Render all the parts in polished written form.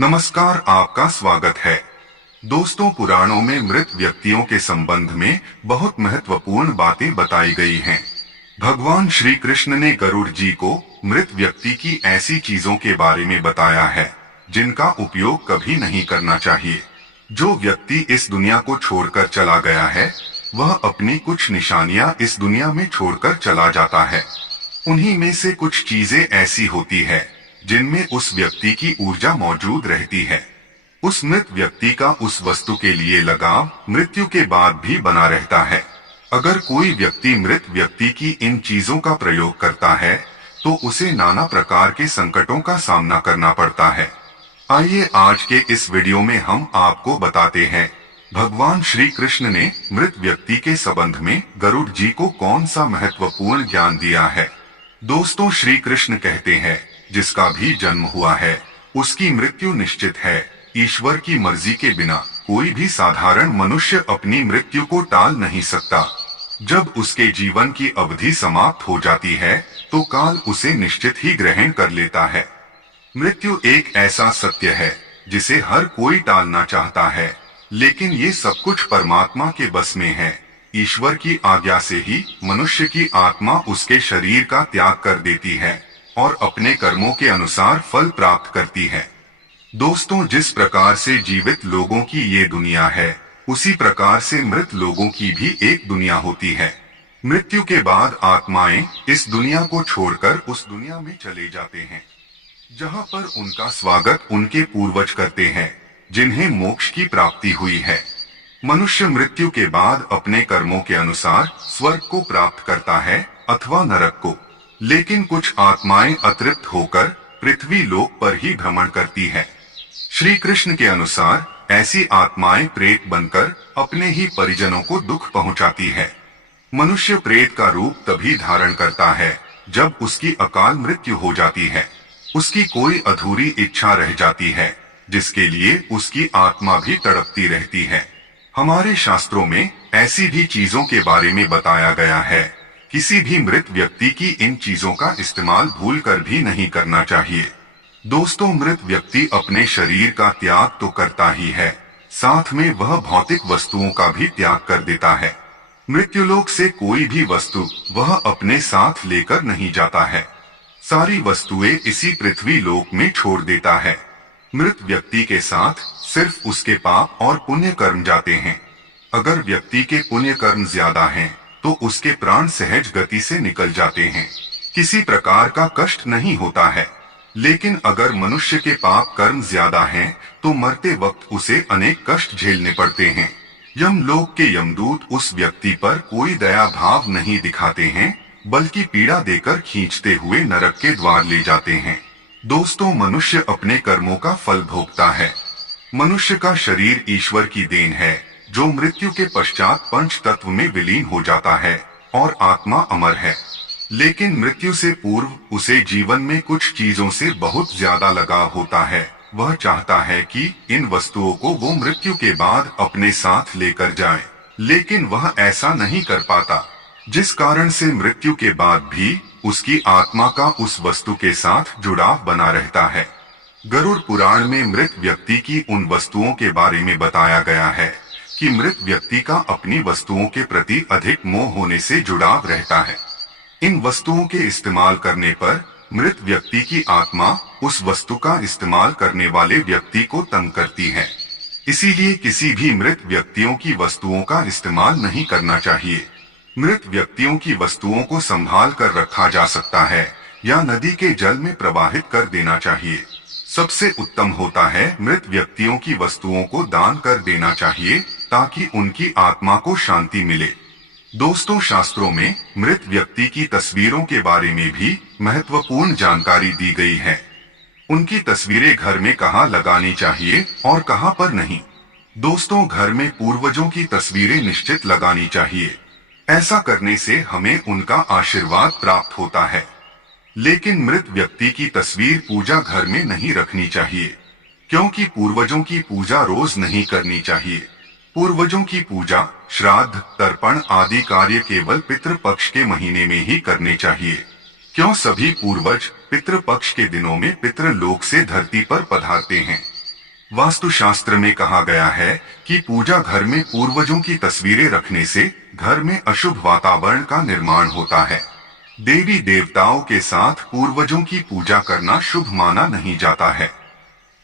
नमस्कार, आपका स्वागत है। दोस्तों, पुराणों में मृत व्यक्तियों के संबंध में बहुत महत्वपूर्ण बातें बताई गई हैं। भगवान श्री कृष्ण ने गरुड़ जी को मृत व्यक्ति की ऐसी चीजों के बारे में बताया है जिनका उपयोग कभी नहीं करना चाहिए। जो व्यक्ति इस दुनिया को छोड़कर चला गया है, वह अपनी कुछ निशानियां इस दुनिया में छोड़कर चला जाता है। उन्हीं में से कुछ चीजें ऐसी होती है जिनमें उस व्यक्ति की ऊर्जा मौजूद रहती है। उस मृत व्यक्ति का उस वस्तु के लिए लगाव मृत्यु के बाद भी बना रहता है। अगर कोई व्यक्ति मृत व्यक्ति की इन चीजों का प्रयोग करता है तो उसे नाना प्रकार के संकटों का सामना करना पड़ता है। आइए आज के इस वीडियो में हम आपको बताते हैं भगवान श्री कृष्ण ने मृत व्यक्ति के संबंध में गरुड़ जी को कौन सा महत्वपूर्ण ज्ञान दिया है। दोस्तों, श्री कृष्ण कहते हैं, जिसका भी जन्म हुआ है उसकी मृत्यु निश्चित है। ईश्वर की मर्जी के बिना कोई भी साधारण मनुष्य अपनी मृत्यु को टाल नहीं सकता। जब उसके जीवन की अवधि समाप्त हो जाती है तो काल उसे निश्चित ही ग्रहण कर लेता है। मृत्यु एक ऐसा सत्य है जिसे हर कोई टालना चाहता है, लेकिन ये सब कुछ परमात्मा के बस में है। ईश्वर की आज्ञा से ही मनुष्य की आत्मा उसके शरीर का त्याग कर देती है और अपने कर्मों के अनुसार फल प्राप्त करती है। दोस्तों, जिस प्रकार से जीवित लोगों की ये दुनिया है, उसी प्रकार से मृत लोगों की भी एक दुनिया होती है। मृत्यु के बाद आत्माएं इस दुनिया को छोड़कर उस दुनिया में चले जाते हैं, जहां पर उनका स्वागत उनके पूर्वज करते हैं जिन्हें मोक्ष की प्राप्ति हुई है। मनुष्य मृत्यु के बाद अपने कर्मों के अनुसार स्वर्ग को प्राप्त करता है अथवा नरक को, लेकिन कुछ आत्माएं अतृप्त होकर पृथ्वी लोक पर ही भ्रमण करती है। श्री कृष्ण के अनुसार ऐसी आत्माएं प्रेत बनकर अपने ही परिजनों को दुख पहुंचाती है। मनुष्य प्रेत का रूप तभी धारण करता है जब उसकी अकाल मृत्यु हो जाती है। उसकी कोई अधूरी इच्छा रह जाती है जिसके लिए उसकी आत्मा भी तड़पती रहती है। हमारे शास्त्रों में ऐसी भी चीजों के बारे में बताया गया है। किसी भी मृत व्यक्ति की इन चीजों का इस्तेमाल भूलकर भी नहीं करना चाहिए। दोस्तों, मृत व्यक्ति अपने शरीर का त्याग तो करता ही है, साथ में वह भौतिक वस्तुओं का भी त्याग कर देता है। मृत्युलोक से कोई भी वस्तु वह अपने साथ लेकर नहीं जाता है। सारी वस्तुएं इसी पृथ्वी लोक में छोड़ देता है। मृत व्यक्ति के साथ सिर्फ उसके पाप और पुण्य कर्म जाते हैं। अगर व्यक्ति के पुण्य कर्म ज्यादा हैं, तो उसके प्राण सहज गति से निकल जाते हैं, किसी प्रकार का कष्ट नहीं होता है। लेकिन अगर मनुष्य के पाप कर्म ज्यादा हैं, तो मरते वक्त उसे अनेक कष्ट झेलने पड़ते हैं। यमलोक के यमदूत उस व्यक्ति पर कोई दया भाव नहीं दिखाते हैं, बल्कि पीड़ा देकर खींचते हुए नरक के द्वार ले जाते हैं। दोस्तों, मनुष्य अपने कर्मों का फल भोगता है। मनुष्य का शरीर ईश्वर की देन है, जो मृत्यु के पश्चात पंच तत्व में विलीन हो जाता है और आत्मा अमर है। लेकिन मृत्यु से पूर्व उसे जीवन में कुछ चीजों से बहुत ज्यादा लगाव होता है। वह चाहता है कि इन वस्तुओं को वो मृत्यु के बाद अपने साथ लेकर जाए, लेकिन वह ऐसा नहीं कर पाता, जिस कारण से मृत्यु के बाद भी उसकी आत्मा का उस वस्तु के साथ जुड़ाव बना रहता है। गरुड़ पुराण में मृत व्यक्ति की उन वस्तुओं के बारे में बताया गया है कि मृत व्यक्ति का अपनी वस्तुओं के प्रति अधिक मोह होने से जुड़ाव रहता है। इन वस्तुओं के इस्तेमाल करने पर मृत व्यक्ति की आत्मा उस वस्तु का इस्तेमाल करने वाले व्यक्ति को तंग करती है। इसीलिए किसी भी मृत व्यक्तियों की वस्तुओं का इस्तेमाल नहीं करना चाहिए। मृत व्यक्तियों की वस्तुओं को संभाल कर रखा जा सकता है या नदी के जल में प्रवाहित कर देना चाहिए। सबसे उत्तम होता है मृत व्यक्तियों की वस्तुओं को दान कर देना चाहिए, ताकि उनकी आत्मा को शांति मिले। दोस्तों, शास्त्रों में मृत व्यक्ति की तस्वीरों के बारे में भी महत्वपूर्ण जानकारी दी गई है। उनकी तस्वीरें घर में कहाँ लगानी चाहिए और कहाँ पर नहीं। दोस्तों, घर में पूर्वजों की तस्वीरें निश्चित लगानी चाहिए। ऐसा करने से हमें उनका आशीर्वाद प्राप्त होता है। लेकिन मृत व्यक्ति की तस्वीर पूजा घर में नहीं रखनी चाहिए, क्योंकि पूर्वजों की पूजा रोज नहीं करनी चाहिए। पूर्वजों की पूजा, श्राद्ध, तर्पण आदि कार्य केवल पितृपक्ष के महीने में ही करने चाहिए, क्यों सभी पूर्वज पितृपक्ष के दिनों में पितृलोक से धरती पर पधारते हैं। वास्तुशास्त्र में कहा गया है कि पूजा घर में पूर्वजों की तस्वीरें रखने से घर में अशुभ वातावरण का निर्माण होता है। देवी देवताओं के साथ पूर्वजों की पूजा करना शुभ माना नहीं जाता है।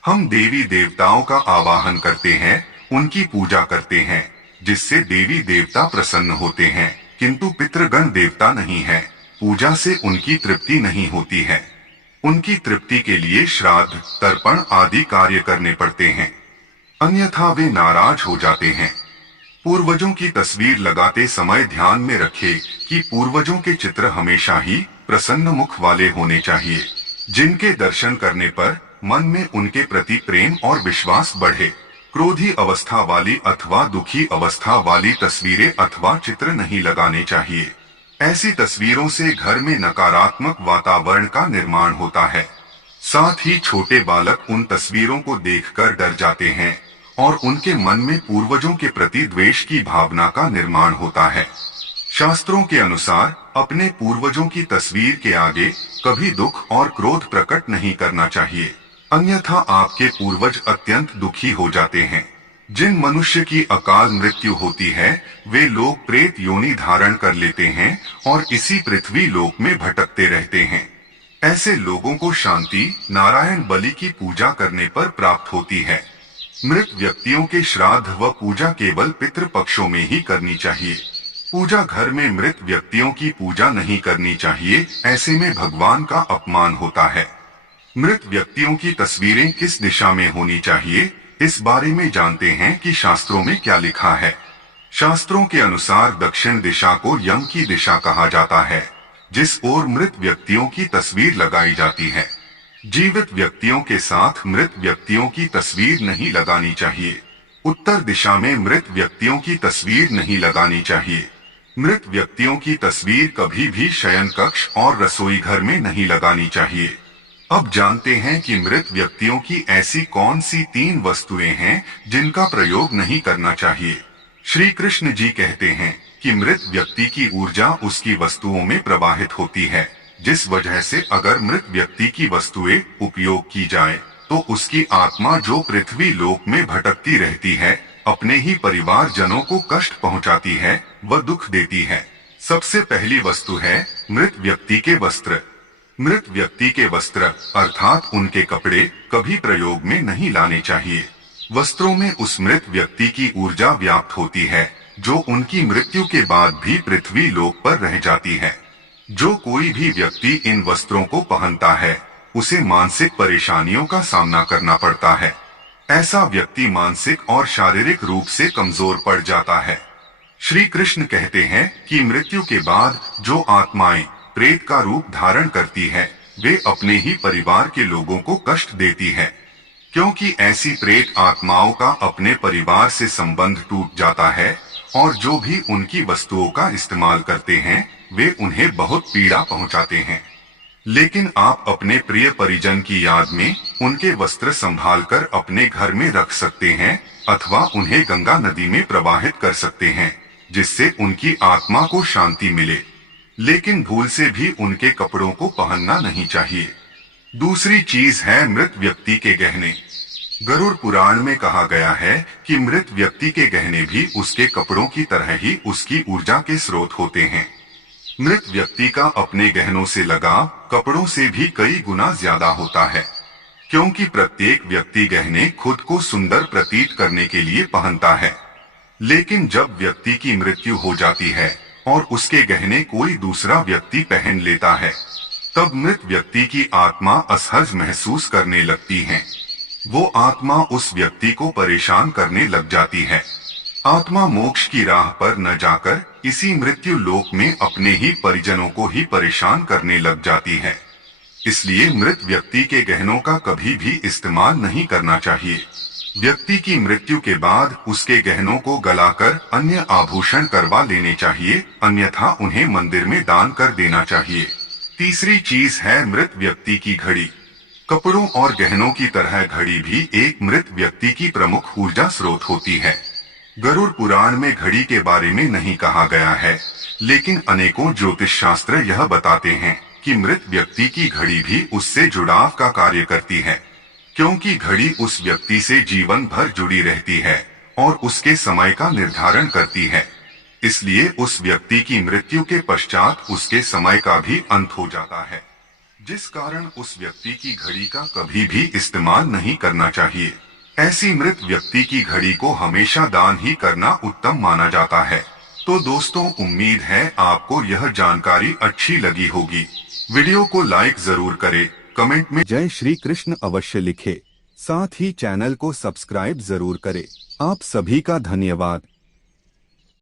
हम देवी देवताओं का आवाहन करते हैं, उनकी पूजा करते हैं, जिससे देवी देवता प्रसन्न होते हैं, किंतु पितृगण देवता नहीं है। पूजा से उनकी तृप्ति नहीं होती है। उनकी तृप्ति के लिए श्राद्ध, तर्पण आदि कार्य करने पड़ते हैं, अन्यथा वे नाराज हो जाते हैं। पूर्वजों की तस्वीर लगाते समय ध्यान में रखें कि पूर्वजों के चित्र हमेशा ही प्रसन्न मुख वाले होने चाहिए, जिनके दर्शन करने पर मन में उनके प्रति प्रेम और विश्वास बढ़े। क्रोधी अवस्था वाली अथवा दुखी अवस्था वाली तस्वीरें अथवा चित्र नहीं लगाने चाहिए। ऐसी तस्वीरों से घर में नकारात्मक वातावरण का निर्माण होता है। साथ ही छोटे बालक उन तस्वीरों को देखकर डर जाते हैं और उनके मन में पूर्वजों के प्रति द्वेष की भावना का निर्माण होता है। शास्त्रों के अनुसार अपने पूर्वजों की तस्वीर के आगे कभी दुख और क्रोध प्रकट नहीं करना चाहिए, अन्यथा आपके पूर्वज अत्यंत दुखी हो जाते हैं। जिन मनुष्य की अकाल मृत्यु होती है वे लोग प्रेत योनि धारण कर लेते हैं और इसी पृथ्वी लोक में भटकते रहते हैं। ऐसे लोगों को शांति नारायण बलि की पूजा करने पर प्राप्त होती है। मृत व्यक्तियों के श्राद्ध व पूजा केवल पितृपक्षों में ही करनी चाहिए। पूजा घर में मृत व्यक्तियों की पूजा नहीं करनी चाहिए, ऐसे में भगवान का अपमान होता है। मृत व्यक्तियों की तस्वीरें किस दिशा में होनी चाहिए, इस बारे में जानते हैं कि शास्त्रों में क्या लिखा है। शास्त्रों के अनुसार दक्षिण दिशा को यम की दिशा कहा जाता है, जिस ओर मृत व्यक्तियों की तस्वीर लगाई जाती है। जीवित व्यक्तियों के साथ मृत व्यक्तियों की तस्वीर नहीं लगानी चाहिए। उत्तर दिशा में मृत व्यक्तियों की तस्वीर नहीं लगानी चाहिए। मृत व्यक्तियों की तस्वीर कभी भी शयन कक्ष और रसोई घर में नहीं लगानी चाहिए। अब जानते हैं कि मृत व्यक्तियों की ऐसी कौन सी 3 वस्तुएं हैं जिनका प्रयोग नहीं करना चाहिए। श्री कृष्ण जी कहते हैं कि मृत व्यक्ति की ऊर्जा उसकी वस्तुओं में प्रवाहित होती है, जिस वजह से अगर मृत व्यक्ति की वस्तुएं उपयोग की जाए तो उसकी आत्मा जो पृथ्वी लोक में भटकती रहती है, अपने ही परिवार जनों को कष्ट पहुंचाती है व दुख देती है। सबसे पहली वस्तु है मृत व्यक्ति के वस्त्र। मृत व्यक्ति के वस्त्र अर्थात उनके कपड़े कभी प्रयोग में नहीं लाने चाहिए। वस्त्रों में उस मृत व्यक्ति की ऊर्जा व्याप्त होती है, जो उनकी मृत्यु के बाद भी पृथ्वी लोक पर रह जाती है। जो कोई भी व्यक्ति इन वस्त्रों को पहनता है उसे मानसिक परेशानियों का सामना करना पड़ता है। ऐसा व्यक्ति मानसिक और शारीरिक रूप से कमजोर पड़ जाता है। श्री कृष्ण कहते हैं कि मृत्यु के बाद जो आत्माएं प्रेत का रूप धारण करती है वे अपने ही परिवार के लोगों को कष्ट देती है, क्योंकि ऐसी प्रेत आत्माओं का अपने परिवार से संबंध टूट जाता है और जो भी उनकी वस्तुओं का इस्तेमाल करते हैं वे उन्हें बहुत पीड़ा पहुंचाते हैं। लेकिन आप अपने प्रिय परिजन की याद में उनके वस्त्र संभालकर अपने घर में रख सकते हैं अथवा उन्हें गंगा नदी में प्रवाहित कर सकते हैं, जिससे उनकी आत्मा को शांति मिले। लेकिन भूल से भी उनके कपड़ों को पहनना नहीं चाहिए। दूसरी चीज है मृत व्यक्ति के गहने। गरुड़ पुराण में कहा गया है कि मृत व्यक्ति के गहने भी उसके कपड़ों की तरह ही उसकी ऊर्जा के स्रोत होते हैं। मृत व्यक्ति का अपने गहनों से लगाव कपड़ों से भी कई गुना ज्यादा होता है, क्योंकि प्रत्येक व्यक्ति गहने खुद को सुंदर प्रतीत करने के लिए पहनता है। लेकिन जब व्यक्ति की मृत्यु हो जाती है और उसके गहने कोई दूसरा व्यक्ति पहन लेता है, तब मृत व्यक्ति की आत्मा असहज महसूस करने लगती है। वो आत्मा उस व्यक्ति को परेशान करने लग जाती है। आत्मा मोक्ष की राह पर न जाकर इसी मृत्यु लोक में अपने ही परिजनों को ही परेशान करने लग जाती है। इसलिए मृत व्यक्ति के गहनों का कभी भी इस्तेमाल नहीं करना चाहिए। व्यक्ति की मृत्यु के बाद उसके गहनों को गलाकर अन्य आभूषण करवा लेने चाहिए, अन्यथा उन्हें मंदिर में दान कर देना चाहिए। तीसरी चीज है मृत व्यक्ति की घड़ी। कपड़ों और गहनों की तरह घड़ी भी एक मृत व्यक्ति की प्रमुख ऊर्जा स्रोत होती है। गरुड़ पुराण में घड़ी के बारे में नहीं कहा गया है, लेकिन अनेकों ज्योतिष शास्त्र यह बताते हैं कि मृत व्यक्ति की घड़ी भी उससे जुड़ाव का कार्य करती है। क्योंकि घड़ी उस व्यक्ति से जीवन भर जुड़ी रहती है और उसके समय का निर्धारण करती है। इसलिए उस व्यक्ति की मृत्यु के पश्चात उसके समय का भी अंत हो जाता है, जिस कारण उस व्यक्ति की घड़ी का कभी भी इस्तेमाल नहीं करना चाहिए। ऐसी मृत व्यक्ति की घड़ी को हमेशा दान ही करना उत्तम माना जाता है। तो दोस्तों, उम्मीद है आपको यह जानकारी अच्छी लगी होगी। वीडियो को लाइक जरूर करें, कमेंट में जय श्री कृष्ण अवश्य लिखें। साथ ही चैनल को सब्सक्राइब जरूर करें। आप सभी का धन्यवाद।